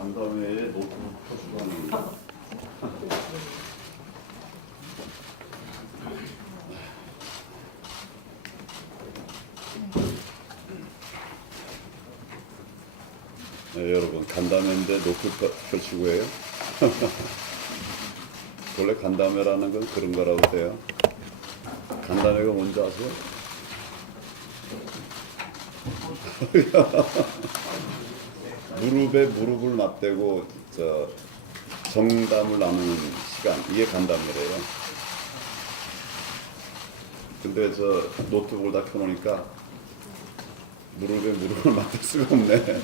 간담회에 노트북 표시하는 네, 여러분 간담회인데 노트북 펼치고 해요? 원래 간담회라는 건 그런 거라고 돼요. 간담회가 뭔지 아세요? 무릎에 무릎을 맞대고 정담을 나누는 시간, 이게 간담회래요. 근데 노트북을 다 켜놓으니까 무릎에 무릎을 맞댈 수가 없네.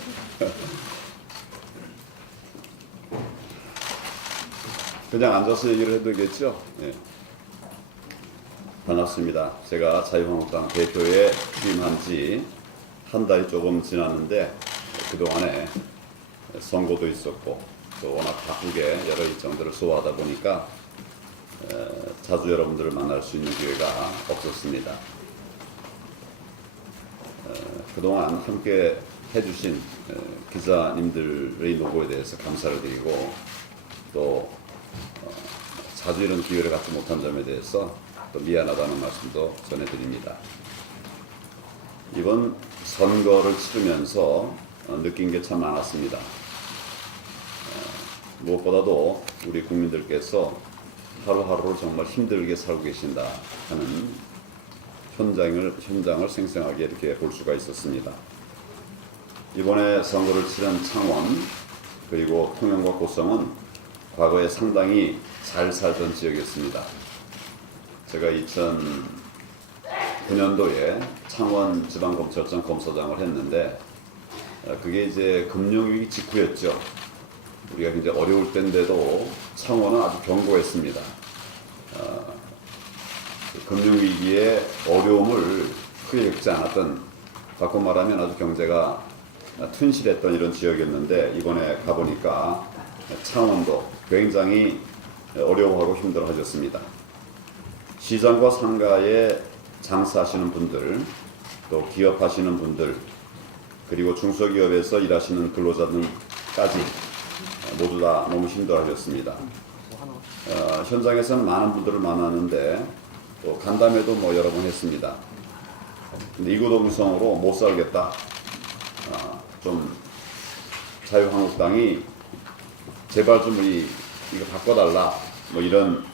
그냥 앉아서 얘기를 해도 되겠죠? 네. 반갑습니다. 제가 자유한국당 대표에 취임한 지 한 달이 조금 지났는데 그동안에 선거도 있었고 또 워낙 바쁘게 여러 일정들을 소화하다 보니까 자주 여러분들을 만날 수 있는 기회가 없었습니다. 그동안 함께 해주신 기자님들의 노고에 대해서 감사를 드리고 또 자주 이런 기회를 갖지 못한 점에 대해서 또 미안하다는 말씀도 전해드립니다. 이번 선거를 치르면서 느낀 게 참 많았습니다. 무엇보다도 우리 국민들께서 하루하루를 정말 힘들게 살고 계신다 하는 현장을 생생하게 이렇게 볼 수가 있었습니다. 이번에 선거를 치른 창원 그리고 통영과 고성은 과거에 상당히 잘 살던 지역이었습니다. 제가 2009년도에 창원지방검찰청 검사장을 했는데 그게 이제 금융위기 직후였죠. 우리가 굉장히 어려울 때인데도 창원은 아주 견고했습니다. 금융위기의 어려움을 크게 겪지 않았던, 바꿔 말하면 아주 경제가 튼실했던 이런 지역이었는데 이번에 가보니까 창원도 굉장히 어려워하고 힘들어하셨습니다. 시장과 상가에 장사하시는 분들, 또 기업하시는 분들, 그리고 중소기업에서 일하시는 근로자들까지 모두 다 너무 힘들어하셨습니다. 현장에서는 많은 분들을 만나는데 또 간담회도 여러 번 했습니다. 근데 이구동성으로 못 살겠다. 좀 자유한국당이 제발 좀 이거 바꿔달라. 이런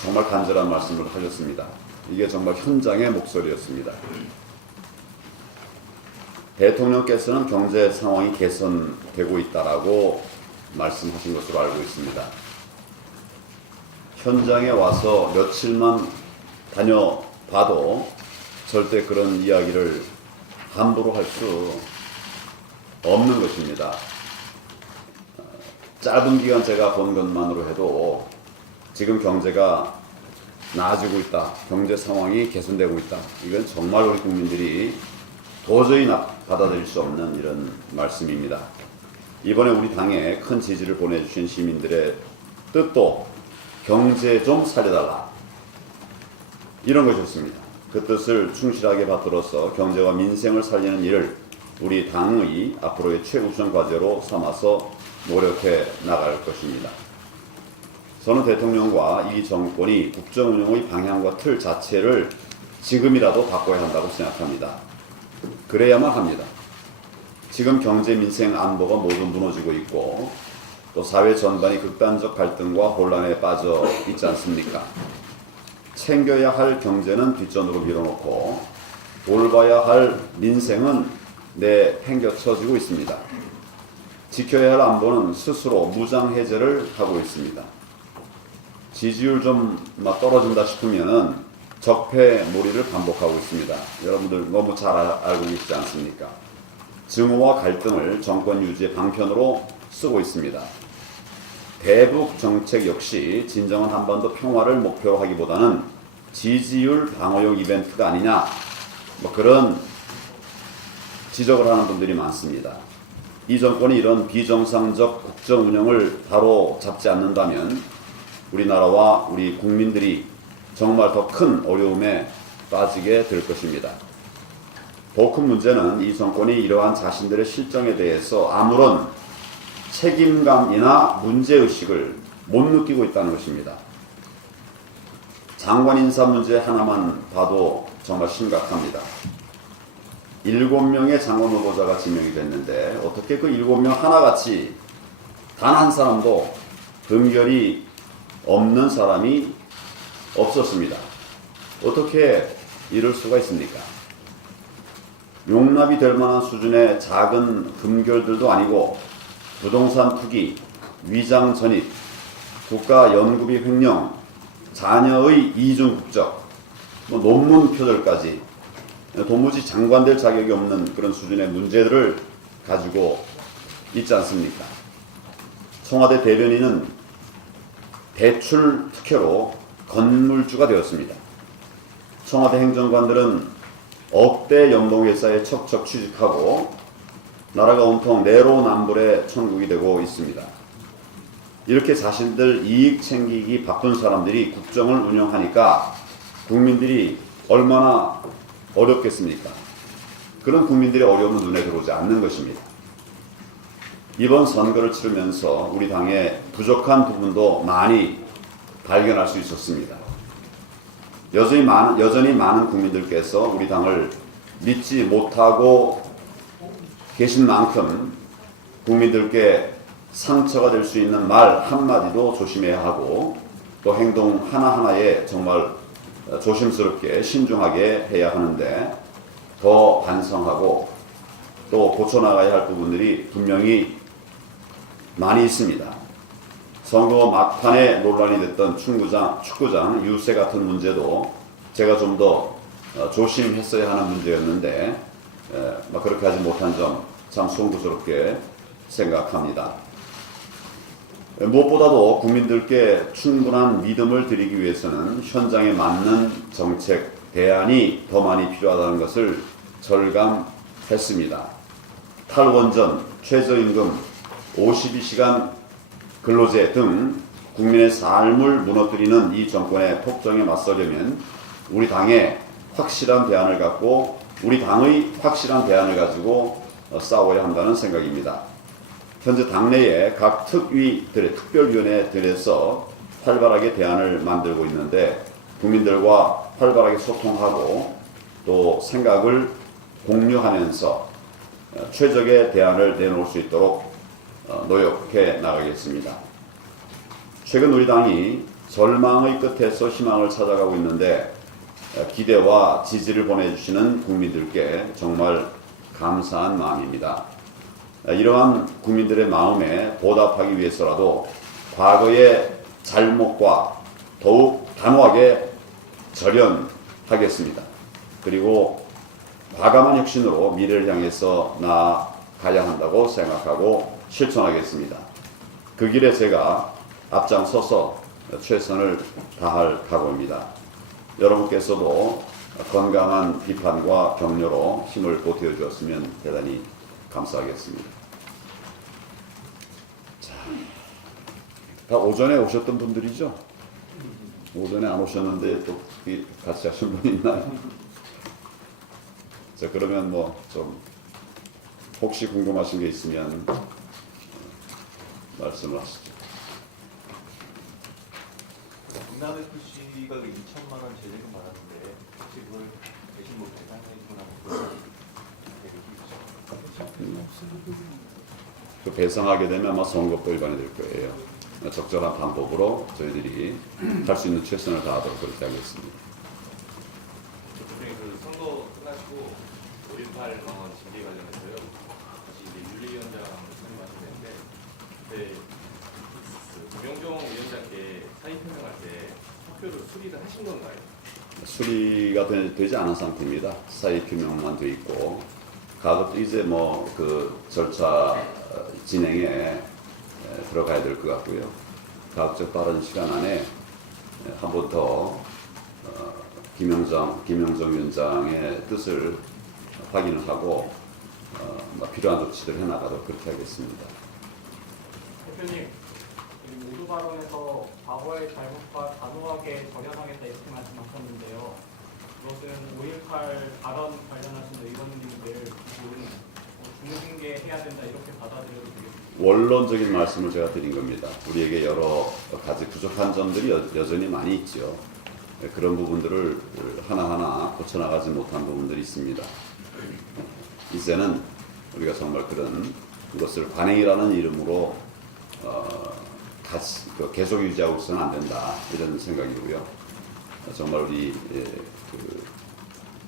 정말 간절한 말씀을 하셨습니다. 이게 정말 현장의 목소리였습니다. 대통령께서는 경제 상황이 개선되고 있다라고 말씀하신 것으로 알고 있습니다. 현장에 와서 며칠만 다녀봐도 절대 그런 이야기를 함부로 할 수 없는 것입니다. 짧은 기간 제가 본 것만으로 해도 지금 경제가 나아지고 있다, 경제 상황이 개선되고 있다, 이건 정말 우리 국민들이 도저히 받아들일 수 없는 이런 말씀입니다. 이번에 우리 당에 큰 지지를 보내주신 시민들의 뜻도 경제 좀 살려달라, 이런 것이었습니다. 그 뜻을 충실하게 받들어서 경제와 민생을 살리는 일을 우리 당의 앞으로의 최우선 과제로 삼아서 노력해 나갈 것입니다. 저는 대통령과 이 정권이 국정 운영의 방향과 틀 자체를 지금이라도 바꿔야 한다고 생각합니다. 그래야만 합니다. 지금 경제, 민생, 안보가 모두 무너지고 있고 또 사회 전반이 극단적 갈등과 혼란에 빠져 있지 않습니까? 챙겨야 할 경제는 뒷전으로 밀어놓고 돌봐야 할 민생은 내팽겨쳐지고 있습니다. 지켜야 할 안보는 스스로 무장해제를 하고 있습니다. 지지율 좀 떨어진다 싶으면은 적폐몰이를 반복하고 있습니다. 여러분들 너무 잘 알고 계시지 않습니까? 증오와 갈등을 정권 유지의 방편으로 쓰고 있습니다. 대북 정책 역시 진정한 한반도 평화를 목표로 하기보다는 지지율 방어용 이벤트가 아니냐, 그런 지적을 하는 분들이 많습니다. 이 정권이 이런 비정상적 국정 운영을 바로 잡지 않는다면 우리나라와 우리 국민들이 정말 더 큰 어려움에 빠지게 될 것입니다. 더 큰 문제는 이 정권이 이러한 자신들의 실정에 대해서 아무런 책임감이나 문제의식을 못 느끼고 있다는 것입니다. 장관 인사 문제 하나만 봐도 정말 심각합니다. 7명의 장관 후보자가 지명이 됐는데 어떻게 그 7명 하나같이 단 한 사람도 금결이 없는 사람이 없었습니다. 어떻게 이럴 수가 있습니까? 용납이 될 만한 수준의 작은 금결들도 아니고 부동산 투기, 위장 전입, 국가 연구비 횡령, 자녀의 이중 국적, 논문 표절까지 도무지 장관될 자격이 없는 그런 수준의 문제들을 가지고 있지 않습니까? 청와대 대변인은 대출 특혜로 건물주가 되었습니다. 청와대 행정관들은 억대 연봉회사에 척척 취직하고 나라가 온통 내로남불의 천국이 되고 있습니다. 이렇게 자신들 이익 챙기기 바쁜 사람들이 국정을 운영하니까 국민들이 얼마나 어렵겠습니까? 그런 국민들의 어려움은 눈에 들어오지 않는 것입니다. 이번 선거를 치르면서 우리 당의 부족한 부분도 많이 발견할 수 있었습니다. 여전히 많은 국민들께서 우리 당을 믿지 못하고 계신 만큼 국민들께 상처가 될 수 있는 말 한마디도 조심해야 하고 또 행동 하나하나에 정말 조심스럽게 신중하게 해야 하는데 더 반성하고 또 고쳐나가야 할 부분들이 분명히 많이 있습니다. 선거 막판에 논란이 됐던 축구장 유세 같은 문제도 제가 좀 더 조심했어야 하는 문제였는데 그렇게 하지 못한 점 참 송구스럽게 생각합니다. 무엇보다도 국민들께 충분한 믿음을 드리기 위해서는 현장에 맞는 정책, 대안이 더 많이 필요하다는 것을 절감했습니다. 탈원전, 최저임금, 52시간 근로제 등 국민의 삶을 무너뜨리는 이 정권의 폭정에 맞서려면 우리 당의 확실한 대안을 갖고 우리 당의 확실한 대안을 가지고 싸워야 한다는 생각입니다. 현재 당내에 각 특별위원회들에서 활발하게 대안을 만들고 있는데 국민들과 활발하게 소통하고 또 생각을 공유하면서 최적의 대안을 내놓을 수 있도록 노력해 나가겠습니다. 최근 우리 당이 절망의 끝에서 희망을 찾아가고 있는데 기대와 지지를 보내주시는 국민들께 정말 감사한 마음입니다. 이러한 국민들의 마음에 보답하기 위해서라도 과거의 잘못과 더욱 단호하게 절연하겠습니다. 그리고 과감한 혁신으로 미래를 향해서 나아가야 한다고 생각하고 실천하겠습니다. 그 길에 제가 앞장서서 최선을 다할 각오입니다. 여러분께서도 건강한 비판과 격려로 힘을 보태어 주었으면 대단히 감사하겠습니다. 자, 다 오전에 오셨던 분들이죠? 오전에 안 오셨는데 또 같이 하신 분 있나요? 자, 그러면 뭐 좀 혹시 궁금하신 게 있으면 말씀을 하시죠. 국가FC가 2천만 원 재재금 받았는데 혹시 그걸 대신 뭐 배상해 주거나 그 배상하게 되면 아마 선거법 위반이 될 거예요. 적절한 방법으로 저희들이 할 수 있는 최선을 다하도록 그렇게 하겠습니다. 대통령이 그 선거 끝나시고 5.18 징계 관련해서요. 다시 이제 윤리위원장 선임하셨는데 그때 김영종 위원장께 사의 표명할 때 학교를 수리를 하신 건가요? 수리가 되지 않은 상태입니다. 사의 표명만 돼 있고 가급적 이제 뭐 그 절차 진행에 들어가야 될 것 같고요. 가급적 빠른 시간 안에 한 번 더 김영정 위원장의 뜻을 확인을 하고 필요한 조치를 해나가도록 그렇게 하겠습니다. 대표님, 모두 발언에서 과거의 잘못과 단호하게 절연하겠다 이렇게 말씀하셨는데요. 그것은 5.18 발언 관련하신 의원님들 중징계해야 된다 이렇게 받아들여도 되겠습니다. 원론적인 말씀을 제가 드린 겁니다. 우리에게 여러 가지 부족한 점들이 여전히 많이 있죠. 그런 부분들을 하나하나 고쳐나가지 못한 부분들이 있습니다. 이제는 우리가 정말 그런 것을 관행이라는 이름으로 계속 유지하고 있어서는 안 된다 이런 생각이고요. 정말 우리 그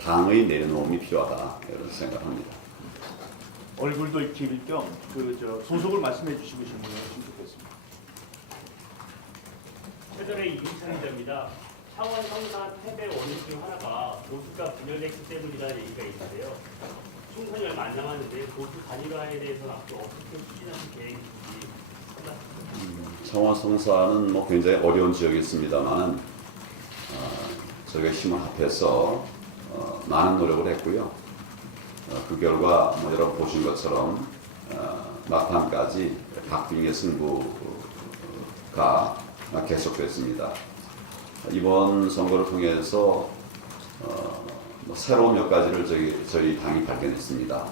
당의 내려놓음이 필요하다 이런 생각합니다. 얼굴도 익힐 겸 소속을 말씀해 주시고 질문하시면 좋겠습니다. 최근에 이인찬 기자입니다. 창원 성사 패배 원인 중 하나가 보수가 분열됐기 때문이라는 얘기가 있는데요. 총선이 얼마 안 남았는데 보수 단일화에 대해서는 앞으로 어떻게 추진하실 계획인지 창원 성사는 뭐 굉장히 어려운 지역이 있습니다만 저희가 힘을 합해서 많은 노력을 했고요. 그 결과 뭐 여러분 보신 것처럼 막판까지 박빙의 승부가 계속됐습니다. 이번 선거를 통해서 뭐 새로운 몇 가지를 저희 당이 발견했습니다.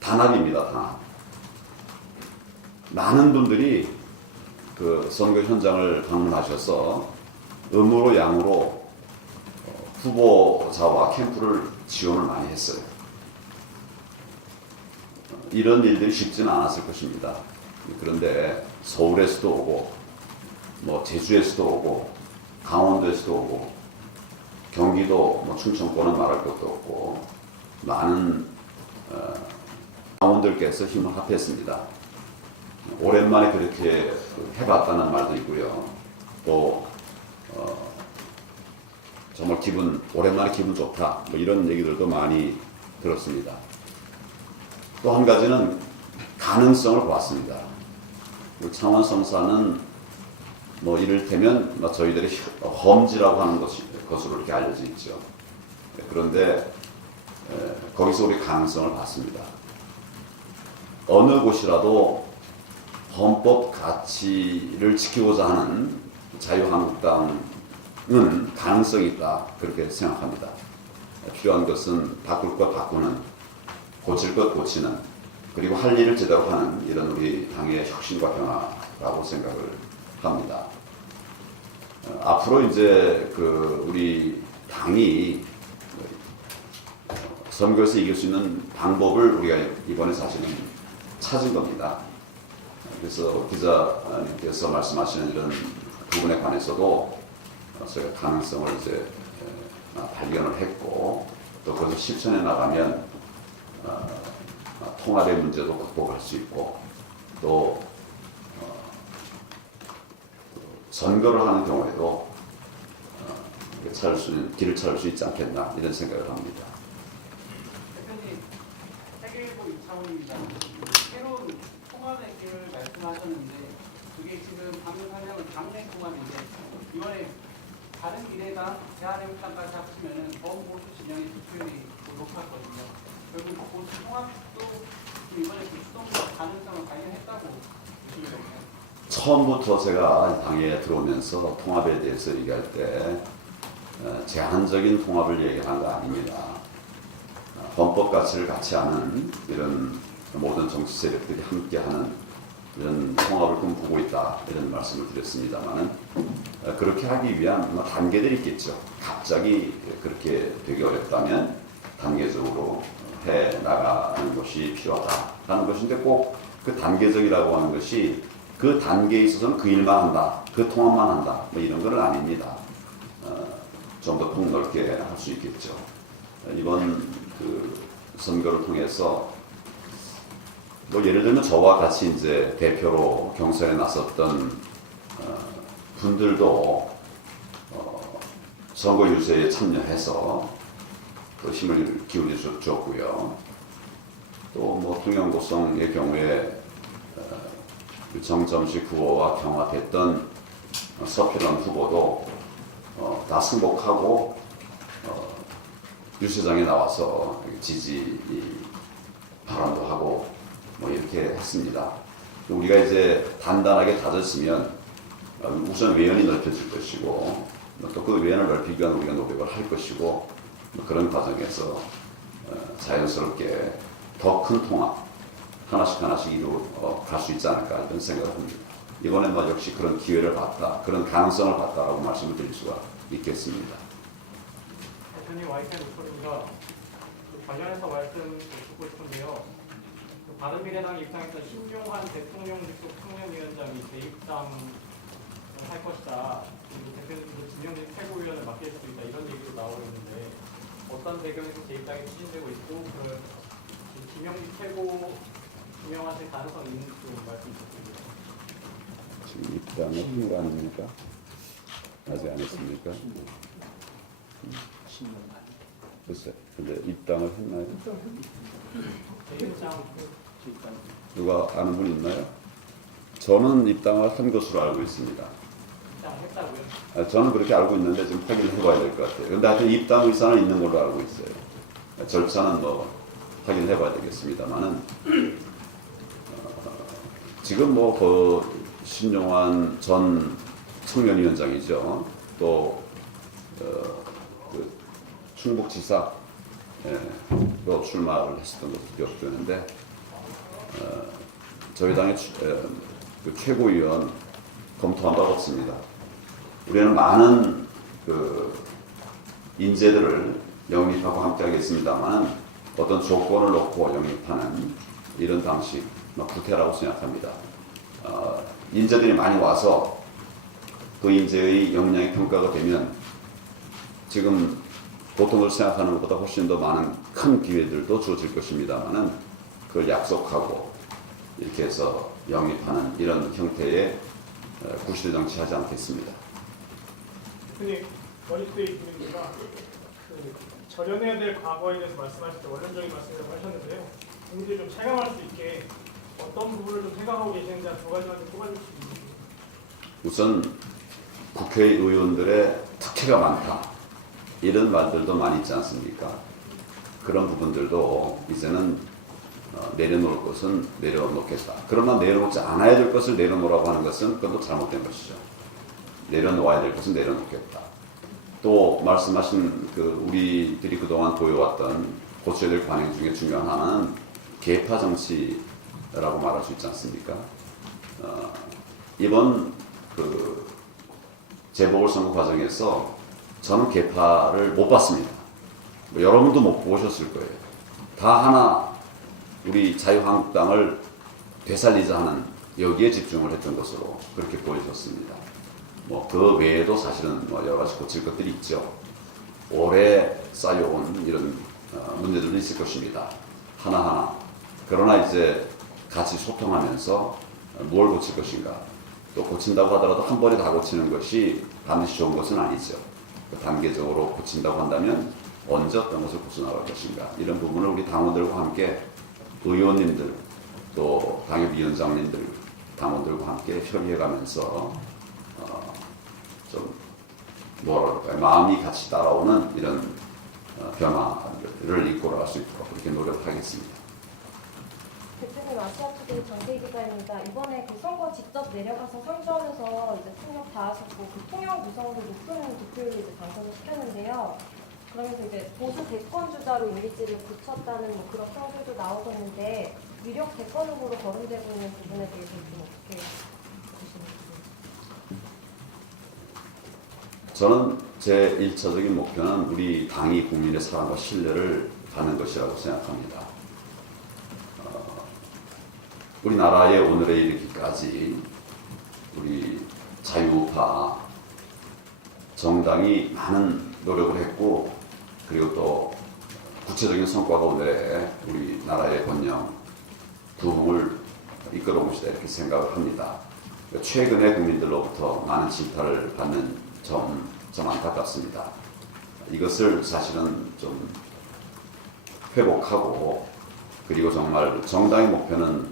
단합입니다. 단합. 많은 분들이 그 선거 현장을 방문하셔서 음으로 양으로 후보자와 캠프를 지원을 많이 했어요. 이런 일들이 쉽지는 않았을 것입니다. 그런데 서울에서도 오고, 뭐 제주에서도 오고, 강원도에서도 오고, 경기도, 뭐 충청권은 말할 것도 없고, 많은 당원들께서 힘을 합했습니다. 오랜만에 그렇게 해봤다는 말도 있고요. 또 정말 오랜만에 기분 좋다 뭐 이런 얘기들도 많이 들었습니다. 또 한 가지는 가능성을 보았습니다. 창원 성사는 뭐 이를테면 저희들이 험지라고 하는 것으로 이렇게 알려져 있죠. 그런데 거기서 우리 가능성을 봤습니다. 어느 곳이라도 헌법 가치를 지키고자 하는 자유한국당은 가능성이 있다 그렇게 생각합니다. 필요한 것은 바꿀 것 바꾸는, 고칠 것 고치는, 그리고 할 일을 제대로 하는 이런 우리 당의 혁신과 변화라고 생각을 합니다. 앞으로 이제 우리 당이 선거에서 이길 수 있는 방법을 우리가 이번에 사실은 찾은 겁니다. 그래서 기자님께서 말씀하시는 이런 부분에 관해서도 저희가 가능성을 이제 발견을 했고, 또 그것을 실천해 나가면 통합의 문제도 극복할 수 있고, 또 선거를 하는 경우에도 길을 찾을 수 있지 않겠나 이런 생각을 합니다. 대표님, 세계일보 이창훈입니다. 새로운 통합의 길을 말씀하셨는데 그게 지금 방금 설명은 당내 통합인데 이번에 다른 미래당, 대한민국당까지 합치면은 범보수 진영의 득표율이 높았거든요. 결국 보수 통합도 이번에 수동적 가능성을 발견했다고 보시면 될까요? 처음부터 제가 당에 들어오면서 통합에 대해서 얘기할 때 제한적인 통합을 얘기한 거 아닙니다. 헌법 가치를 같이 하는 이런 모든 정치 세력들이 함께하는 이런 통합을 꿈꾸고 있다 이런 말씀을 드렸습니다만은 그렇게 하기 위한 단계들이 있겠죠. 갑자기 그렇게 되기 어렵다면 단계적으로 해 나가는 것이 필요하다라는 것인데 꼭 그 단계적이라고 하는 것이 그 단계에 있어서는 그 일만 한다, 그 통합만 한다, 뭐 이런 건 아닙니다. 좀 더 폭넓게 할 수 있겠죠. 이번 선거를 통해서 뭐 예를 들면 저와 같이 이제 대표로 경선에 나섰던 분들도 선거 유세에 참여해서 또 힘을 기울여 줬고요. 또 뭐 통영고성의 경우에 정점식 후보와 경합했던 서필원 후보도 다 승복하고 유세장에 나와서 지지 발언도 하고 뭐 이렇게 했습니다. 우리가 이제 단단하게 다졌으면 우선 외연이 넓혀질 것이고 또 그 외연을 넓히기 위한 우리가 노력을 할 것이고 그런 과정에서 자연스럽게 더 큰 통합 하나씩 이루어 갈 수 있지 않을까 이런 생각을 합니다. 이번에 뭐 역시 그런 기회를 봤다, 그런 가능성을 봤다라고 말씀을 드릴 수가 있겠습니다. 대표님 YTN 목소리입니다. 관련해서 말씀 듣고 싶은데요. 바른미래당 입장에서 신용한 대통령 직속 청년위원장이 재입당 할 것이다. 그리고 대표님도 김영진 최고위원을 맡길 수도 있다. 이런 얘기도 나오고 있는데 어떤 배경에서 재입당이 추진되고 있고 그런 김영진 최고 지명하실 가능성이 있는지 좀 말씀 부탁드립니다. 지금 입당을 한 거 아닙니까? 아직 안 했습니까? 10년 반. 글쎄, 근데 입당을 했나요? 재입당 누가 아는 분 있나요? 저는 입당을 한 것으로 알고 있습니다. 했다고요? 저는 그렇게 알고 있는데 좀 확인을 해봐야 될 것 같아요. 근데 하여튼 입당 의사는 있는 걸로 알고 있어요. 절차는 뭐 확인해봐야 되겠습니다만은 지금 뭐 그 신용환 전 청년위원장이죠. 또 그 충북지사 로 출마를 했었던 것으로 기억되는데 저희 당의 그 최고위원 검토한 바가 없습니다. 우리는 많은 그 인재들을 영입하고 함께하겠습니다만 어떤 조건을 놓고 영입하는 이런 방식 구태라고 생각합니다. 인재들이 많이 와서 그 인재의 역량이 평가가 되면 지금 보통을 생각하는 것보다 훨씬 더 많은 큰 기회들도 주어질 것입니다만은 그걸 약속하고 이렇게 해서 영입하는 이런 형태의 구시대 정치하지 않겠습니다. 대표님, 머릿속에 있습니다. 절연해야 될 과거에 대해서 말씀하실 때 원론적인 말씀이라고 하셨는데요. 국민들이 좀 체감할 수 있게 어떤 부분을 좀 생각하고 계시는지 한 두 가지만 좀 꼽아주실 수 있습니까? 우선 국회의원들의 특혜가 많다. 이런 말들도 많이 있지 않습니까? 그런 부분들도 이제는 내려놓을 것은 내려놓겠다. 그러나 내려놓지 않아야 될 것을 내려놓으라고 하는 것은 그것도 잘못된 것이죠. 내려놓아야 될 것은 내려놓겠다. 또 말씀하신 그 우리들이 그동안 보여왔던 고쳐야 될 관행 중에 중요한 하나는 계파 정치라고 말할 수 있지 않습니까? 이번 그 재보궐선거 과정에서 저는 계파를 못 봤습니다. 여러분도 못 보셨을 거예요. 다 하나 우리 자유한국당을 되살리자 하는 여기에 집중을 했던 것으로 그렇게 보여졌습니다. 뭐 그 외에도 사실은 뭐 여러 가지 고칠 것들이 있죠. 오래 쌓여온 이런 문제들도 있을 것입니다. 하나하나. 그러나 이제 같이 소통하면서 뭘 고칠 것인가. 또 고친다고 하더라도 한 번에 다 고치는 것이 반드시 좋은 것은 아니죠. 단계적으로 고친다고 한다면 언제 어떤 것을 고쳐나갈 것인가. 이런 부분을 우리 당원들과 함께 의원님들 또 당협위원장님들 당원들과 함께 협의해가면서 좀 뭐라 그럴까요? 마음이 같이 따라오는 이런 변화를 이끌어갈 수 있도록 그렇게 노력하겠습니다. 대표님 아시아투데이 정세희 기자입니다. 이번에 그 선거 직접 내려가서 상주하면서 이제 통역 다 하셨고 그 통역 구성으로 높은 득표율을 이제 당선을 시켰는데요. 그러면서 이제 보수 대권 주자로 이미지를 굳혔다는 뭐 그런 평들도 나오셨는데 위력 대권 후보로 거론되고 있는 부분에 대해서 좀 어떻게 보시는지. 저는 제 1차적인 목표는 우리 당이 국민의 사랑과 신뢰를 받는 것이라고 생각합니다. 우리나라의 오늘에 이르기까지 우리 자유파 정당이 많은 노력을 했고 그리고 또 구체적인 성과가 오늘에 우리나라의 번영, 부흥을 이끌어 봅시다 이렇게 생각을 합니다. 최근에 국민들로부터 많은 질타를 받는 점 좀 안타깝습니다. 이것을 사실은 좀 회복하고 그리고 정말 정당의 목표는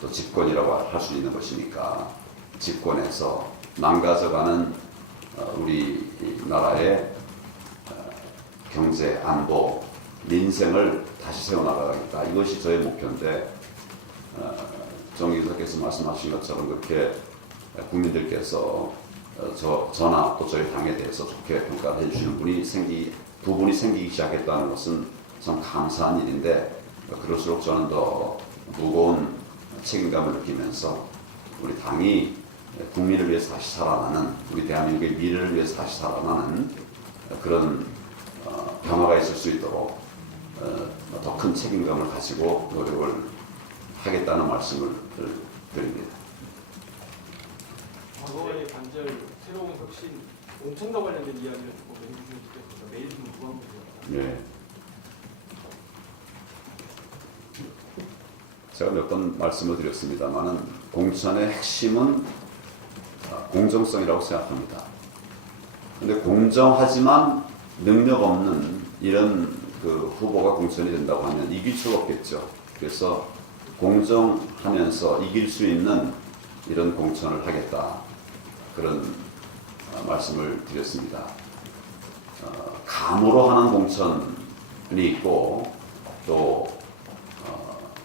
또 집권이라고 할 수 있는 것이니까 집권해서 망가져가는 우리 나라의 경제, 안보, 민생을 다시 세워나가겠다. 이것이 저의 목표인데 정 기자께서 말씀하신 것처럼 그렇게 국민들께서 저나 또 저희 당에 대해서 좋게 평가를 해주시는 두 분이 생기기 시작했다는 것은 참 감사한 일인데 그럴수록 저는 더 무거운 책임감을 느끼면서 우리 당이 국민을 위해서 다시 살아나는 우리 대한민국의 미래를 위해서 다시 살아나는 그런 변화가 있을 수 있도록 더 큰 책임감을 가지고 노력을 하겠다는 말씀을 드립니다. 과거의 반절, 새로운 혁신, 공천과 관련된 이야기를 조금 해주시면 좋겠습니다. 메일 좀 구합니다. 예. 제가 몇 번 말씀을 드렸습니다만은 공천의 핵심은 공정성이라고 생각합니다. 근데 공정하지만 능력 없는 이런 그 후보가 공천이 된다고 하면 이길 수가 없겠죠. 그래서 공정하면서 이길 수 있는 이런 공천을 하겠다. 그런 말씀을 드렸습니다. 감으로 하는 공천이 있고 또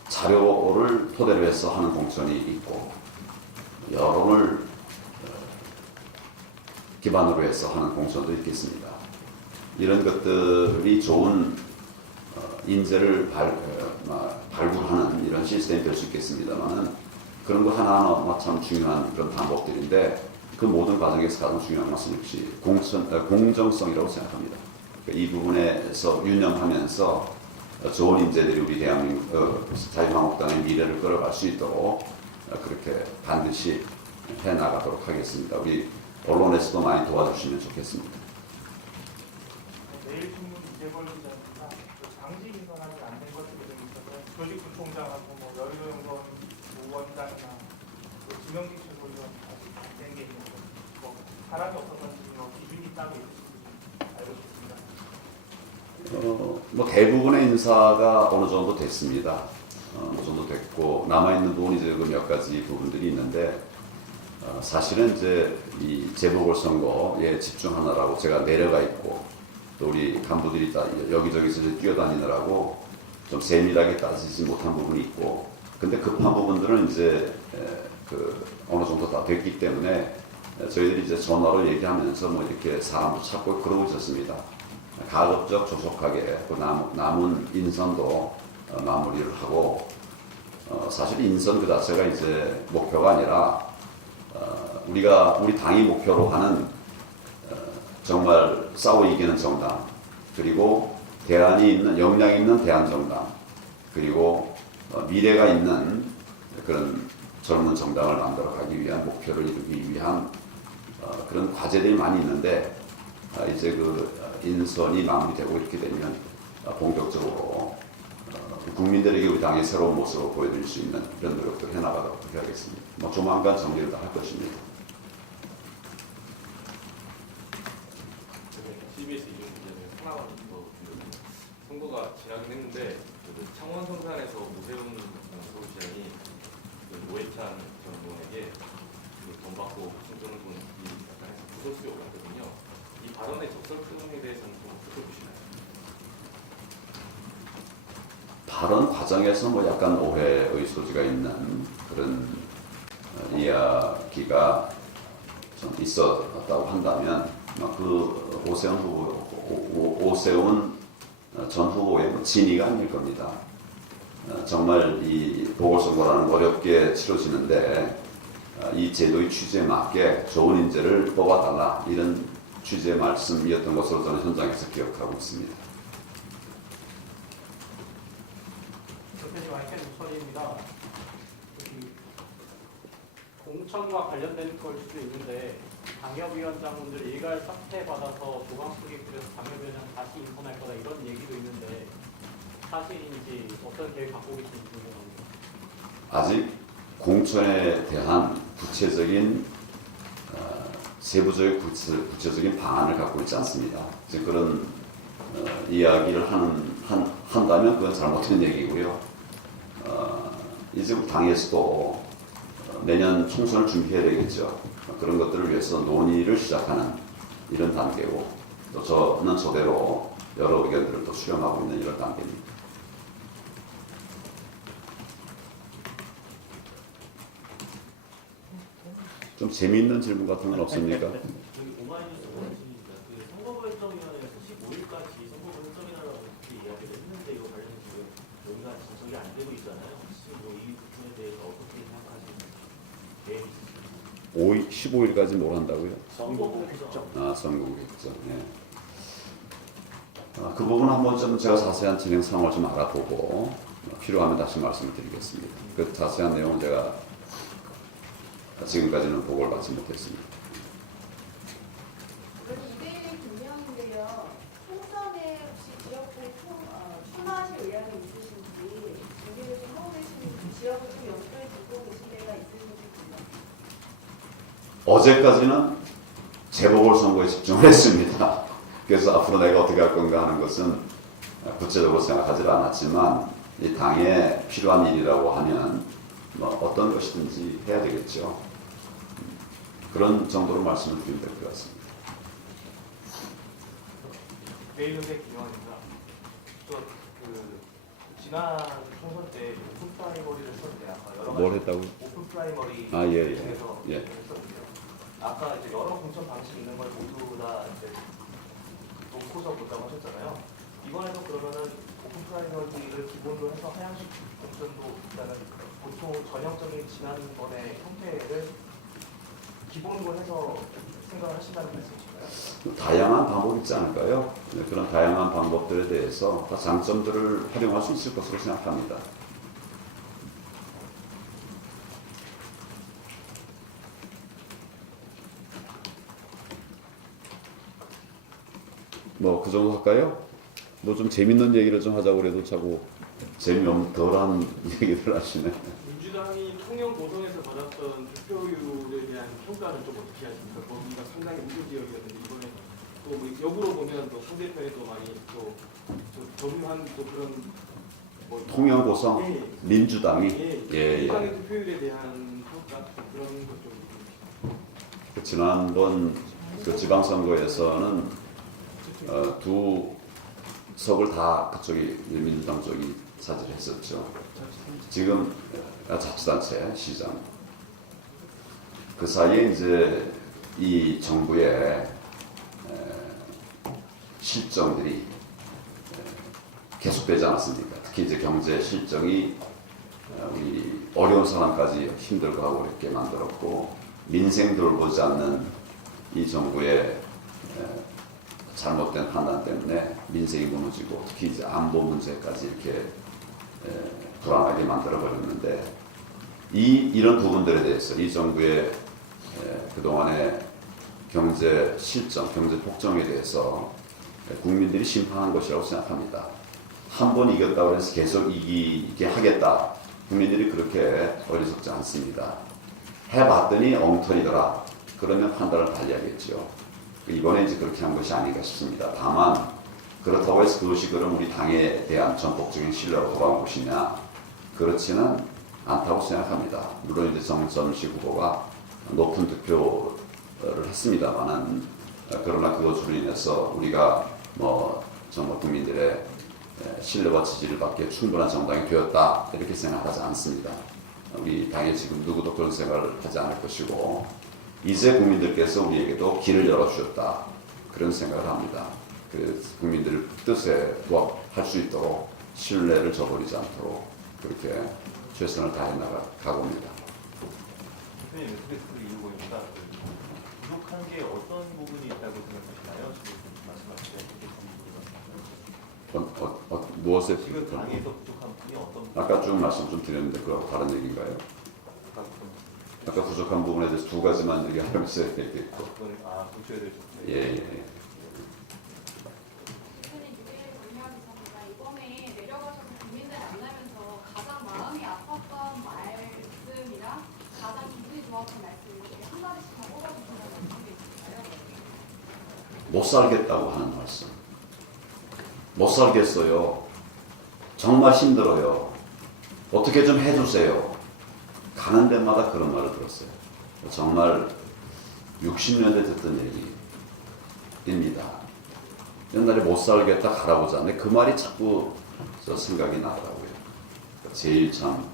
자료를 토대로 해서 하는 공천이 있고 여론을 기반으로 해서 하는 공천도 있겠습니다. 이런 것들이 좋은 인재를 발굴하는 이런 시스템이 될 수 있겠습니다만 그런 거 하나하나 참 중요한 그런 방법들인데 그 모든 과정에서 가장 중요한 것은 역시 공정성이라고 생각합니다. 이 부분에서 유념하면서 좋은 인재들이 우리 대한민국 자유한국당의 미래를 끌어갈 수 있도록 그렇게 반드시 해나가도록 하겠습니다. 우리 언론에서도 많이 도와주시면 좋겠습니다. 내일 신문 이재걸 기자입니다. 장지 인선하지 않는 것들이 좀 있어서 조직부총장하고 뭐 여의도 연구원 부원장이나 김영식 최고위원 아직 안된 게 있는데 뭐 사람이 없어서 지금 기준이 따로 있으신지 알고 싶습니다. 뭐 대부분의 인사가 어느 정도 됐습니다. 어느 정도 됐고 남아있는 부분이 이제 몇 가지 부분들이 있는데 사실은 이제 이 재보궐선거에 집중하느라고 제가 내려가 있고 또 우리 간부들이 다 여기저기서 이제 뛰어다니느라고 좀 세밀하게 따지지 못한 부분이 있고 근데 급한 부분들은 이제 그 어느 정도 다 됐기 때문에 저희들이 이제 전화로 얘기하면서 뭐 이렇게 사람도 찾고 그러고 있었습니다. 가급적 조속하게 그 남은 인선도 마무리를 하고 사실 인선 그 자체가 이제 목표가 아니라 우리 당이 목표로 하는 정말 싸워 이기는 정당 그리고 대안이 있는 역량 있는 대안 정당 그리고 미래가 있는 그런 젊은 정당을 만들어가기 위한 목표를 이루기 위한 그런 과제들이 많이 있는데 이제 그 인선이 마무리되고 이렇게 되면 본격적으로 국민들에게 우리 당의 새로운 모습을 보여드릴 수 있는 이런 노력들을 해나가도록 하겠습니다. 뭐 조만간 정리를 다 할 것입니다. CBS 이준 기자님 하나만 더 선거가 지나긴 했는데 창원 성산에서 오세훈 서울시장이 노회찬 전 의원에게 돈 받고 충전을 돈이 약간 부설수요가 있거든요. 이 발언의 적절성에 대해서는 좀 어떻게 보시나요? 발언 과정에서 뭐 약간 오해의 소지가 있는 그런 이야기가 좀 있었다고 한다면 그 오세훈 전 후보의 진위가 아닐 겁니다. 정말 이 보궐선거라는 어렵게 치러지는데 이 제도의 취지에 맞게 좋은 인재를 뽑아달라 이런 취지의 말씀이었던 것으로 저는 현장에서 기억하고 있습니다. 대표님 와이캔 우선입니다. 공천과 관련된 걸 수도 있는데 당협위원장분들 일괄 사퇴 받아서 조강수기 그래서 당협위원장 다시 인선할 거다 이런 얘기도 있는데 사실인지 어떤 계획 갖고 계신지 궁금합니다. 아직 공천에 대한 구체적인 세부적인 구체적인 방안을 갖고 있지 않습니다. 이제 그런 이야기를 한다면 그건 잘못된 얘기고요. 이제 당에서도 내년 총선을 준비해야 되겠죠. 그런 것들을 위해서 논의를 시작하는 이런 단계고 또 저는 저대로 여러 의견들을 또 수렴하고 있는 이런 단계입니다. 좀 재미있는 질문 같은 건 없습니까? 여기 오마이뉴스 원진입니다. 그 선거결정위원회에서 15일까지 선거결정이라고 이렇게 이야기를 했는데 이게 안 되고 있잖아요. 지금 뭐이 부분에 대해서 어떻게 생각하시는지 계획 있으세요? 15일까지 뭘 한다고요? 선거 획정. 선거 획정. 예. 그 부분 한번 좀 제가 자세한 진행 상황을 좀 알아보고 필요하면 다시 말씀을 드리겠습니다. 그 자세한 내용은 제가 지금까지는 보고를 받지 못했습니다. 그럼 2대1 김명인데요. 총선에 혹시 지역구 출마하실 의향이 있으신지 준비를 좀 하고 계시는지 지역을 좀 염두에 두고 계신 데가 있으신지 궁금합니다. 어제까지는 재보궐선거에 집중을 했습니다. 그래서 앞으로 내가 어떻게 할 건가 하는 것은 구체적으로 생각하지 않았지만 이 당에 필요한 일이라고 하면 뭐 어떤 것이든지 해야 되겠죠. 그런 정도로 말씀을 드리면 될 것 같습니다. 매일연대 김영환입니다. 그 지난 총선 때 오픈 프라이머리를 했었는데 아까 여러 가지 뭘 했다고요? 오픈 프라이머리 아, 예, 예. 중에서 예. 했었는데요. 아까 이제 여러 공천 방식 있는 걸 모두 다 이제 놓고서 본다고 하셨잖아요. 이번에도 그러면은 오픈 프라이머리를 기본으로 해서 하향식 공천도 일단은 보통 전형적인 지난번의 형태를 기본으로 해서 생각을 하신다는 말씀이신가요? 다양한 방법이 있지 않을까요? 네, 그런 다양한 방법들에 대해서 다 장점들을 활용할 수 있을 것으로 생각합니다. 뭐 그 정도 할까요? 뭐 좀 재밌는 얘기를 좀 하자고 그래도 자꾸 재미없는 덜한 얘기를 하시네. 민주당이 통영 고성에서 받았던 득표율에 대한 평가는 좀 어떻게 하십니까? 거기가 상당히 우려 지역이었는데 이번에 또뭐 역으로 보면 또 상대편에 또 많이 또 점유한 또 그런 뭐 통영 고성 예, 민주당이 예. 민주당의 득표율에 대한 평가 그런 것좀 그 지난번 그 지방선거에서는 두 석을 다 그쪽이 민주당 쪽이 차지했었죠. 지금 자치단체 시장 그 사이에 이제 이 정부의 실정들이 계속되지 않았습니까? 특히 이제 경제 실정이 우리 어려운 사람까지 힘들고 하고 이렇게 만들었고 민생 돌보지 않는 이 정부의 잘못된 판단 때문에 민생이 무너지고 특히 이제 안보 문제까지 이렇게 불안하게 만들어 버렸는데 이런 부분들에 대해서 이 정부의 그동안의 경제 실정, 경제 폭정에 대해서 국민들이 심판한 것이라고 생각합니다. 한 번 이겼다고 해서 계속 이기게 하겠다. 국민들이 그렇게 어리석지 않습니다. 해봤더니 엉터리더라. 그러면 판단을 달리 하겠죠. 이번에 이제 그렇게 한 것이 아닌가 싶습니다. 다만 그렇다고 해서 그것이 그럼 우리 당에 대한 전폭적인 신뢰로 돌아온 것이냐? 그렇지는 않다고 생각합니다. 물론 이제 정점식 후보가 높은 득표를 했습니다만은 그러나 그것으로 인해서 우리가 뭐 정말 국민들의 신뢰와 지지를 받기에 충분한 정당이 되었다 이렇게 생각하지 않습니다. 우리 당에 지금 누구도 그런 생각을 하지 않을 것이고 이제 국민들께서 우리에게도 길을 열어주셨다 그런 생각을 합니다. 그 국민들 뜻에 부합할 수 있도록 신뢰를 저버리지 않도록 그렇게 최선을 다해 나가고 옵니다. 대표님 SBS를 이루고 있다. 부족한 게 어떤 부분이 있다고 생각하시나요? 지금 말씀하신 무엇에 지금 당에서 부족한 부분이 어떤 부분? 아까 쭉 말씀 좀 드렸는데 그거하고 다른 얘기인가요? 아까 부족한 부분에 대해서 두 가지만 얘기하면서 얘기했고 고쳐야 될 부분. 예. 대표님 유대일 권유하겠습니다. 이번에 내려가셔서 국민들 만나면서 가장 마음이 아팠던 말씀이나 가장 기분이 좋았던 말씀 이렇게 한 가지씩만 뽑아주신다면 어떤 게 있을까요? 못 살겠다고 하는 말씀. 못 살겠어요. 정말 힘들어요. 어떻게 좀 해주세요. 가는 데마다 그런 말을 들었어요. 정말 60년대 듣던 얘기입니다. 옛날에 못 살겠다 가라보자. 근데 그 말이 자꾸 저 생각이 나더라고요. 제일 참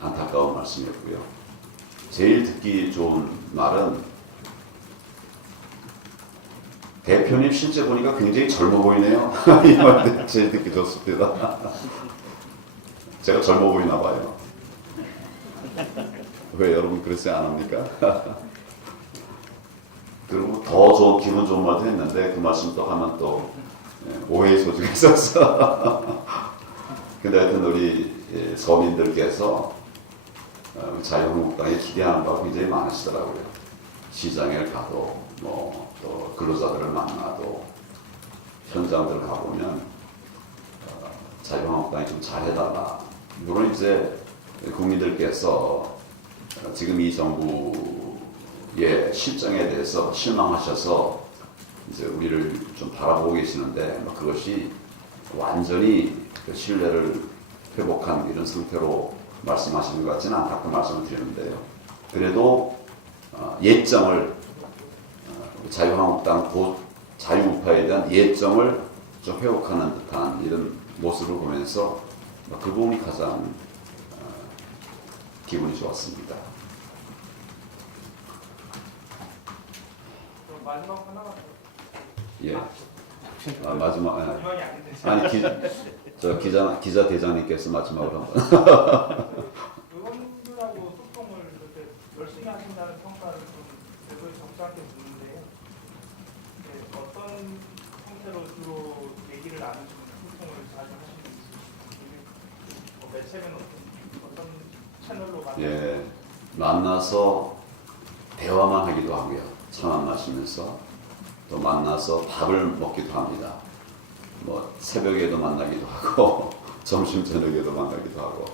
안타까운 말씀이었고요. 제일 듣기 좋은 말은 대표님 실제 보니까 굉장히 젊어 보이네요. 이 말 제일 듣기 좋습니다. 제가 젊어 보이나 봐요. 왜 여러분 그러지 않습니까? 그리고 더 좋은 기분 좋은 말도 했는데 그 말씀 또 하면 또 오해의 소지가 있어서 근데 하여튼 우리 서민들께서 자유한국당에 기대하는 바가 굉장히 많으시더라고요. 시장에 가도 또 근로자들을 만나도 현장들 가보면 자유한국당이 좀 잘해달라. 물론 이제 국민들께서 지금 이 정부의 실정에 대해서 실망하셔서 이제 우리를 좀 바라보고 계시는데 그것이 완전히 그 신뢰를 회복한 이런 상태로 말씀하시는 것 같지는 않다고 말씀을 드리는데요. 그래도 예정을 자유한국당 자유우파에 대한 예정을 좀 회복하는 듯한 이런 모습을 보면서 그 부분이 가장 기분이 좋았습니다. 그럼 마지막 하나만 더. 예. 마지막 마지막이 아닌데. 아니 기자 대장님께서 마지막으로 한번. 의원들하고 소통을 그렇게 열심히 하신다는 평가를 좀 대도에 적지않게 듣는데요. 네, 어떤 형태로 주로 얘기를 나누시고 소통을 자주 하시는지, 매체는 어떤 채널로 만나요? 예, 만나서 대화만 하기도 하고요. 차만 마시면서 또 만나서 밥을 먹기도 합니다. 뭐 새벽에도 만나기도 하고 점심 저녁에도 만나기도 하고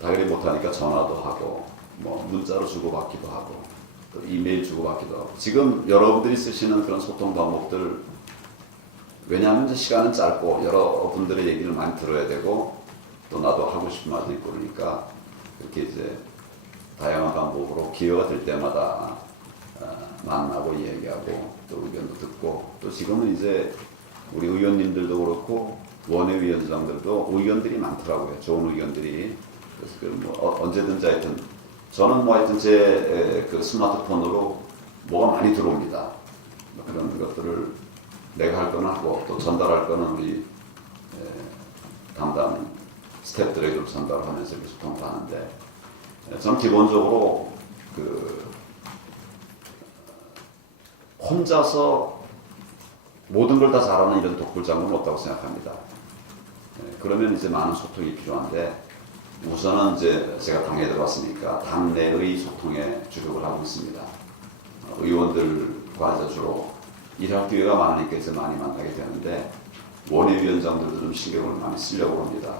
다 그리 못하니까 전화도 하고 뭐 문자로 주고받기도 하고 또 이메일 주고받기도 하고 지금 여러분들이 쓰시는 그런 소통 방법들 왜냐하면 이제 시간은 짧고 여러분들의 얘기를 많이 들어야 되고 또 나도 하고 싶은 말도 있고 그러니까 이렇게 이제 다양한 방법으로 기회가 될 때마다 만나고 이야기하고 또 의견도 듣고 또 지금은 이제 우리 의원님들도 그렇고 원외위원장들도 의견들이 많더라고요. 좋은 의견들이. 그래서 언제든지 하여튼 저는 하여튼 제 그 스마트폰으로 뭐가 많이 들어옵니다. 그런 것들을 내가 할 거는 하고 또 전달할 거는 우리 담당 스태프들에게 좀 전달을 하면서 이렇게 소통을 하는데 저는 기본적으로 혼자서 모든 걸 다 잘하는 이런 독불장군은 없다고 생각합니다. 그러면 이제 많은 소통이 필요한데 우선은 이제 제가 당에 들어왔으니까 당내의 소통에 주력을 하고 있습니다. 의원들과 이제 주로 일할 기회가 많으니까 이제 많이 만나게 되는데 원외위원장들도 좀 신경을 많이 쓰려고 합니다.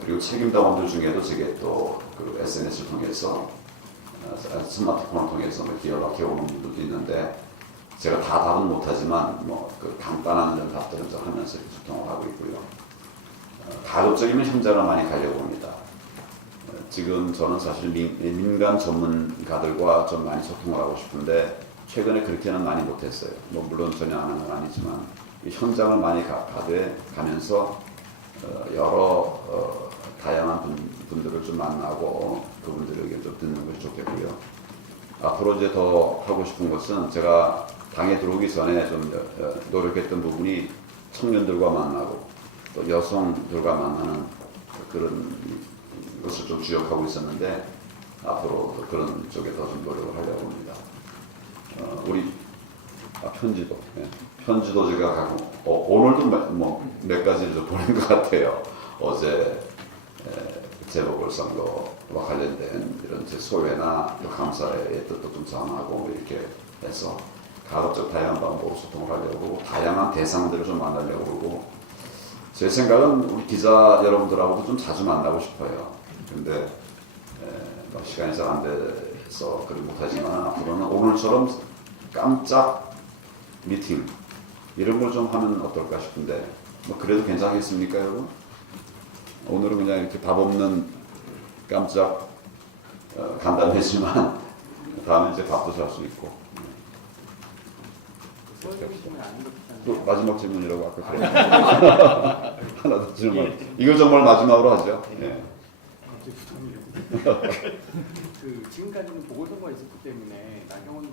그리고 책임당원들 중에도 제게 또 그 SNS를 통해서 스마트폰을 통해서 이렇게 연락해 오는 분들도 있는데 제가 다 답은 못하지만 그 간단한 이런 답들을 좀 하면서 소통을 하고 있고요. 가급적이면 현장을 많이 가려고 합니다. 지금 저는 사실 민간 전문가들과 좀 많이 소통을 하고 싶은데 최근에 그렇게는 많이 못했어요. 물론 전혀 안 하는 건 아니지만 현장을 많이 가면서 여러 다양한 분들을 좀 만나고 그분들의 의견 좀 듣는 것이 좋겠고요. 앞으로 이제 더 하고 싶은 것은 제가 당에 들어오기 전에 좀 노력했던 부분이 청년들과 만나고 또 여성들과 만나는 그런 것을 좀 주역하고 있었는데 앞으로 그런 쪽에 더 좀 노력을 하려고 합니다. 우리 편지도 편지도 제가 가고 오늘도 몇 가지를 좀 보낸 것 같아요. 어제 재보궐선거와 관련된 이런 제 소회나 또 감사의 뜻도 좀 전하고 이렇게 해서 가급적 다양한 방법으로 소통을 하려고 다양한 대상들을 좀 만나려고 그러고 제 생각은 우리 기자 여러분들하고도 좀 자주 만나고 싶어요. 근데 시간이 잘 안 돼서 그리 못하지만 앞으로는 오늘처럼 깜짝 미팅 이런 걸 좀 하면 어떨까 싶은데 그래도 괜찮겠습니까 여러분? 오늘은 그냥 이렇게 답 없는 깜짝 간단했지만 다음에 이제 밥도 살 수 있고 또 마지막 질문이라고 아까 그랬는데 하나 더 질문 이거 정말 마지막으로 하죠. 예. 지금까지는 보궐선거가 있었기 때문에 나경원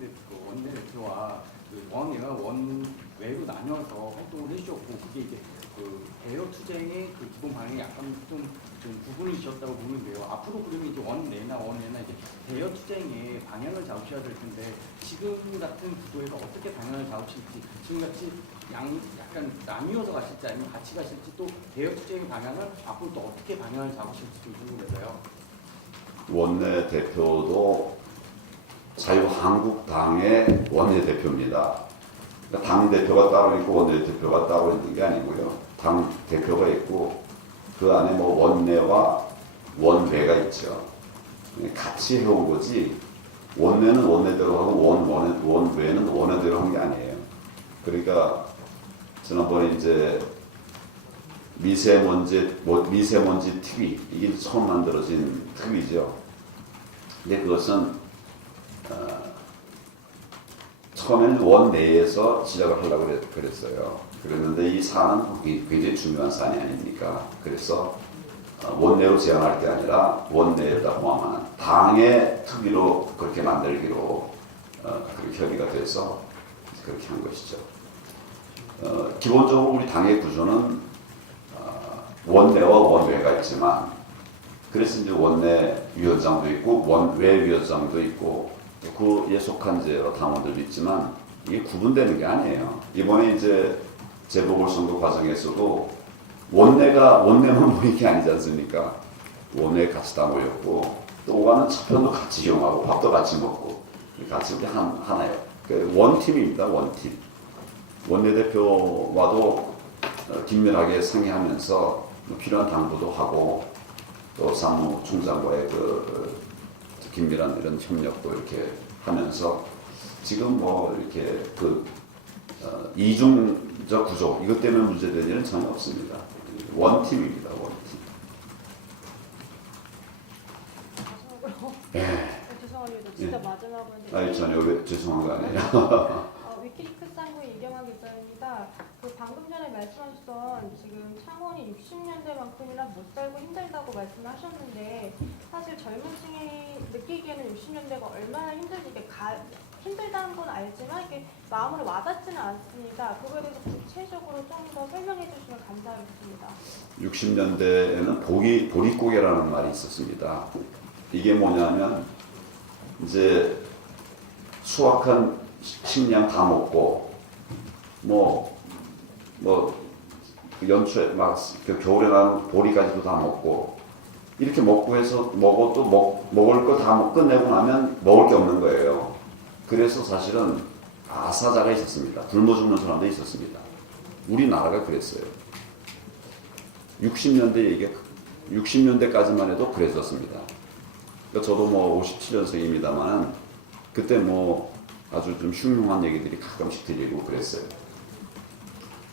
원내대표와 그 원외와 원외로 나뉘어서 활동을 해주셨고 그게 이제 그 대여 투쟁의 그 기본 방향이 약간 좀 구분이 지었다고 보는데요. 앞으로 그러면 이제 원내나 이제 대여 투쟁의 방향을 잡으셔야 될 텐데 지금 같은 구도에서 어떻게 방향을 잡으실지 지금같이 약간 나뉘어서 가실지 아니면 같이 가실지 또 대여 투쟁의 방향을 앞으로 또 어떻게 방향을 잡으실지 좀 궁금해서요. 원내 대표도 자유한국당의 원내 대표입니다. 그러니까 당 대표가 따로 있고 원내 대표가 따로 있는 게 아니고요. 당 대표가 있고 그 안에 뭐 원내와 원외가 있죠. 같이 해온 거지. 원내는 원내대로 하고 원외는 원외대로 한 게 아니에요. 그러니까 지난번에 이제 미세먼지 특위 이게 처음 만들어진 특위죠. 근데 그것은 처음에는 원내에서 시작을 하려고 그랬어요. 그랬는데 이 사안은 굉장히 중요한 사안이 아닙니까? 그래서 원내로 제안할 게 아니라 원내에다 포함하는 당의 특위로 그렇게 만들기로 그렇게 협의가 돼서 그렇게 한 것이죠. 기본적으로 우리 당의 구조는 원내와 원외가 있지만 그래서 이제 원내 위원장도 있고 원외 위원장도 있고 그에 속한 이제 당원들도 있지만 이게 구분되는 게 아니에요. 이번에 이제 재보궐선거 과정에서도 원내만 모인 게 아니지 않습니까? 원내 같이 다 모였고 또 오가는 차편도 같이 이용하고 밥도 같이 먹고 같이 이렇게 하나예요. 원팀입니다. 원팀. 원내대표와도 긴밀하게 상의하면서 필요한 당부도 하고 또 사무총장과의 그 긴밀한 이런 협력도 이렇게 하면서 지금 뭐 이렇게 그 이중적 구조 이것 때문에 문제된 일은 전혀 없습니다. 원팀입니다. 원팀. 마지막으로 예. 죄송합니다. 진짜 마지막으로 아니 전혀 죄송한 거 아니에요. 위키리크스 한국의 이경환 기자입니다. 그 방금 전에 말씀하셨던 지금 창원이 60년대만큼이나 못 살고 힘들다고 말씀하셨는데 사실 젊은 층이 느끼기에는 60년대가 얼마나 힘들다는 건 알지만 이게 마음으로 와닿지는 않습니다. 그거에 대해서 구체적으로 좀 더 설명해 주시면 감사하겠습니다. 60년대에는 보릿고개라는 말이 있었습니다. 이게 뭐냐면 이제 수확한 식량 다 먹고 연초에 막 겨울에 나는 보리까지도 다 먹고 이렇게 먹고 해서 먹을 거 다 끝내고 나면 먹을 게 없는 거예요. 그래서 사실은 아사자가 있었습니다. 굶어 죽는 사람도 있었습니다. 우리나라가 그랬어요. 60년대까지만 해도 그랬었습니다. 그러니까 저도 57년생입니다만 그때 아주 좀 흉흉한 얘기들이 가끔씩 들리고 그랬어요.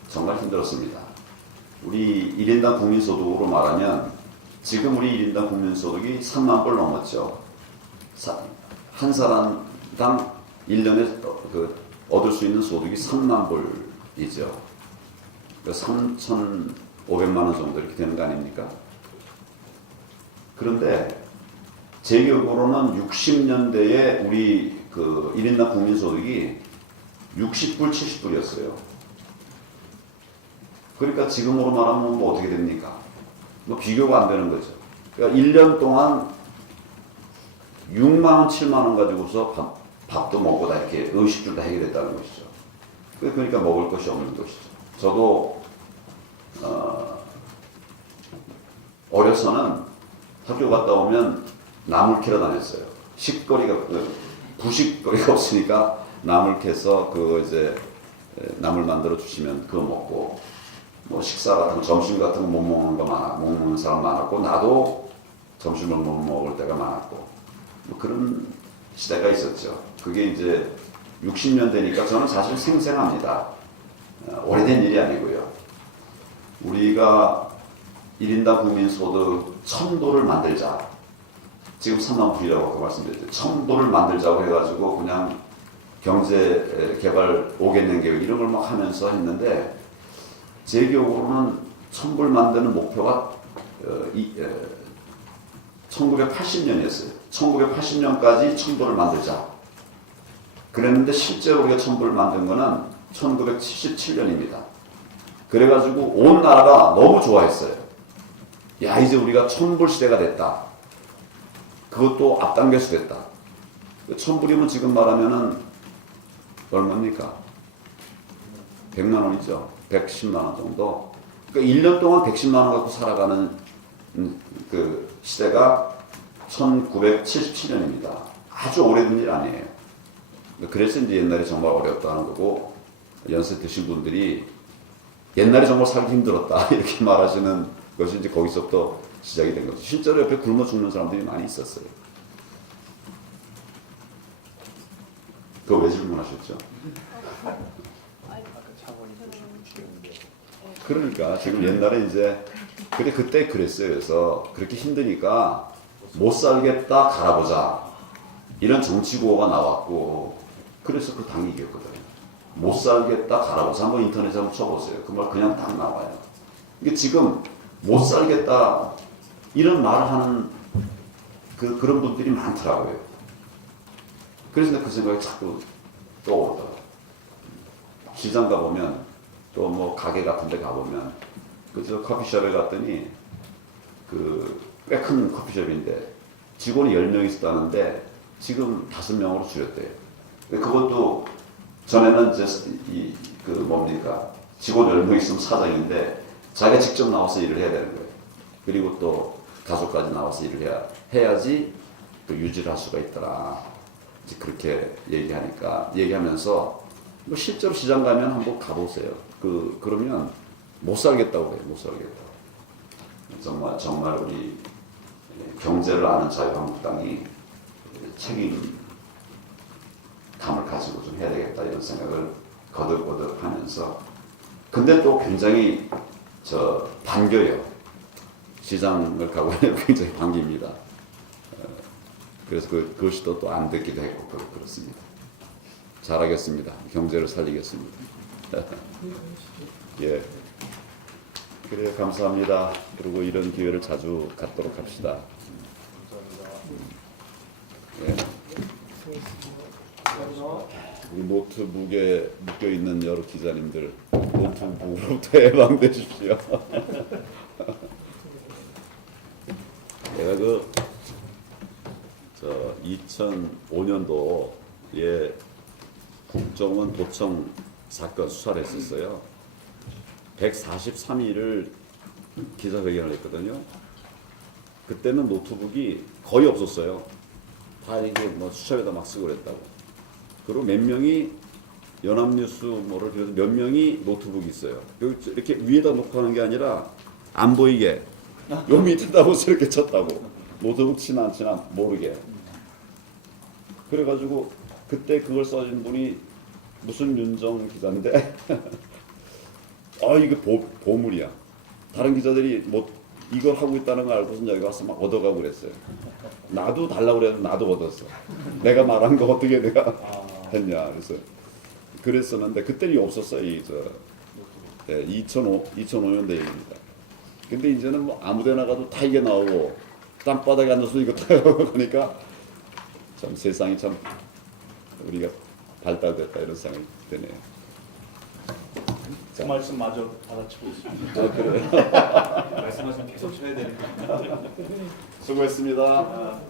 정말 힘들었습니다. 우리 1인당 국민소득으로 말하면 지금 우리 1인당 국민소득이 3만 불 넘었죠. 한 사람당 1년에 얻을 수 있는 소득이 3만 불이죠. 3,500만 원 정도 이렇게 되는 거 아닙니까? 그런데 제 기억으로는 60년대에 우리 1인당 국민소득이 60불, 70불이었어요. 그러니까 지금으로 말하면 어떻게 됩니까? 비교가 안 되는 거죠. 그러니까 1년 동안 6만 원, 7만 원 가지고서 밥도 먹고 다 이렇게 의식주 다 해결했다는 것이죠. 그러니까 먹을 것이 없는 것이죠. 저도 어려서는 학교 갔다 오면 나물 캐러 다녔어요. 부식거리가 없으니까 나물 캐서 이제 나물 만들어 주시면 그거 먹고 식사 같은 거, 점심 같은 거 못 먹는 사람 많았고 나도 점심을 못 먹을 때가 많았고 그런 시대가 있었죠. 그게 이제 60년대니까 저는 사실 생생합니다. 오래된 일이 아니고요. 우리가 1인당 국민소득 1000도를 만들자. 지금 3만 불이라고 아까 말씀드렸죠. 1000도를 만들자고 해가지고 그냥 경제개발 5개년 계획 이런 걸 막 하면서 했는데 제 기억으로는 1000불 만드는 목표가 1980년이었어요. 1980년까지 1000불을 만들자. 그랬는데 실제로 우리가 천불을 만든 거는 1977년입니다. 그래가지고 온 나라가 너무 좋아했어요. 야, 이제 우리가 천불 시대가 됐다. 그것도 앞당겨서 됐다. 천불이면 지금 말하면은 얼마입니까? 100만 원이죠. 110만 원 정도. 그러니까 1년 동안 110만 원 갖고 살아가는 그 시대가 1977년입니다. 아주 오래된 일 아니에요. 그래서 이제 옛날에 정말 어려웠다는 거고, 연세 드신 분들이 옛날에 정말 살기 힘들었다 이렇게 말하시는 것이 이제 거기서부터 시작이 된 거죠. 실제로 옆에 굶어 죽는 사람들이 많이 있었어요. 그거 왜 질문하셨죠? 그러니까 지금 옛날에 이제 그때 그랬어요. 그래서 그렇게 힘드니까 못 살겠다 가라보자 이런 정치 구호가 나왔고, 그래서 그 당이 이겼거든요. 못 살겠다 가라보자. 한번 인터넷에 한번 쳐보세요. 그 말 그냥 딱 나와요. 이게 지금 못 살겠다 이런 말을 하는 그런 분들이 많더라고요. 그래서 그 생각이 자꾸 떠오르더라고요. 시장 가보면 또 뭐 가게 같은 데 가보면 그저 커피숍에 갔더니 그 꽤 큰 커피숍인데 직원이 10명 있었다는데 지금 5명으로 줄였대요. 그것도 전에는 이제 그 뭡니까 직원 10명 있으면 사장인데 자기가 직접 나와서 일을 해야 되는 거예요. 그리고 또 가족까지 나와서 일을 해야지 또 유지를 할 수가 있더라. 이제 그렇게 얘기하면서 뭐 실제로 시장 가면 한번 가보세요. 그러면 못 살겠다고 그래요. 못 살겠다고. 정말 우리 경제를 아는 자유한국당이 책임감을 가지고 좀 해야 되겠다 이런 생각을 거듭거듭 하면서, 근데 또 굉장히 반겨요. 시장을 가고 굉장히 반깁니다. 그래서 그것이 또 안 듣기도 했고 그렇습니다. 잘하겠습니다. 경제를 살리겠습니다. 예. 그래 감사합니다. 그리고 이런 기회를 자주 갖도록 합시다. 예. 우리 노트북에 묶여 있는 여러 기자님들 노트북으로부터 해방되십시오. 내가 2005년도에 국정원 도청 사건 수사를 했었어요. 143일을 기자회견을 했거든요. 그때는 노트북이 거의 없었어요. 다 이게 뭐 수첩에다 막 쓰고 그랬다고. 그리고 몇 명이 연합뉴스 뭐를 비롯해서 몇 명이 노트북이 있어요. 이렇게 위에다 놓고 하는 게 아니라 안 보이게 요 밑에다 옷을 이렇게 쳤다고. 노트북 치나 안 치나 모르게. 그래가지고 그때 그걸 써준 분이 무슨 윤정 기자인데 이게 보물이야. 다른 기자들이 뭐 이걸 하고 있다는 걸 알고서 여기 와서 막 얻어가고 그랬어요. 나도 달라고 그래도 나도 얻었어. 내가 말한 거 어떻게 내가 했냐. 그래서 그랬었는데 그때는 없었어요. 2005년도 얘기입니다. 근데 이제는 뭐 아무데나 가도 다 이게 나오고 땅바닥에 앉아서 이거 다 하니까 참 세상이 참 우리가 발달됐다 이런 생각이 드네요. 그 말씀 마저 받아치고 있습니다. 그래. 말씀하시면 계속 쳐야 되니까. 수고했습니다.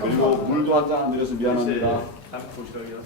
그리고 물도 한 잔 안 드려서 미안합니다. 잠깐 보시라고요.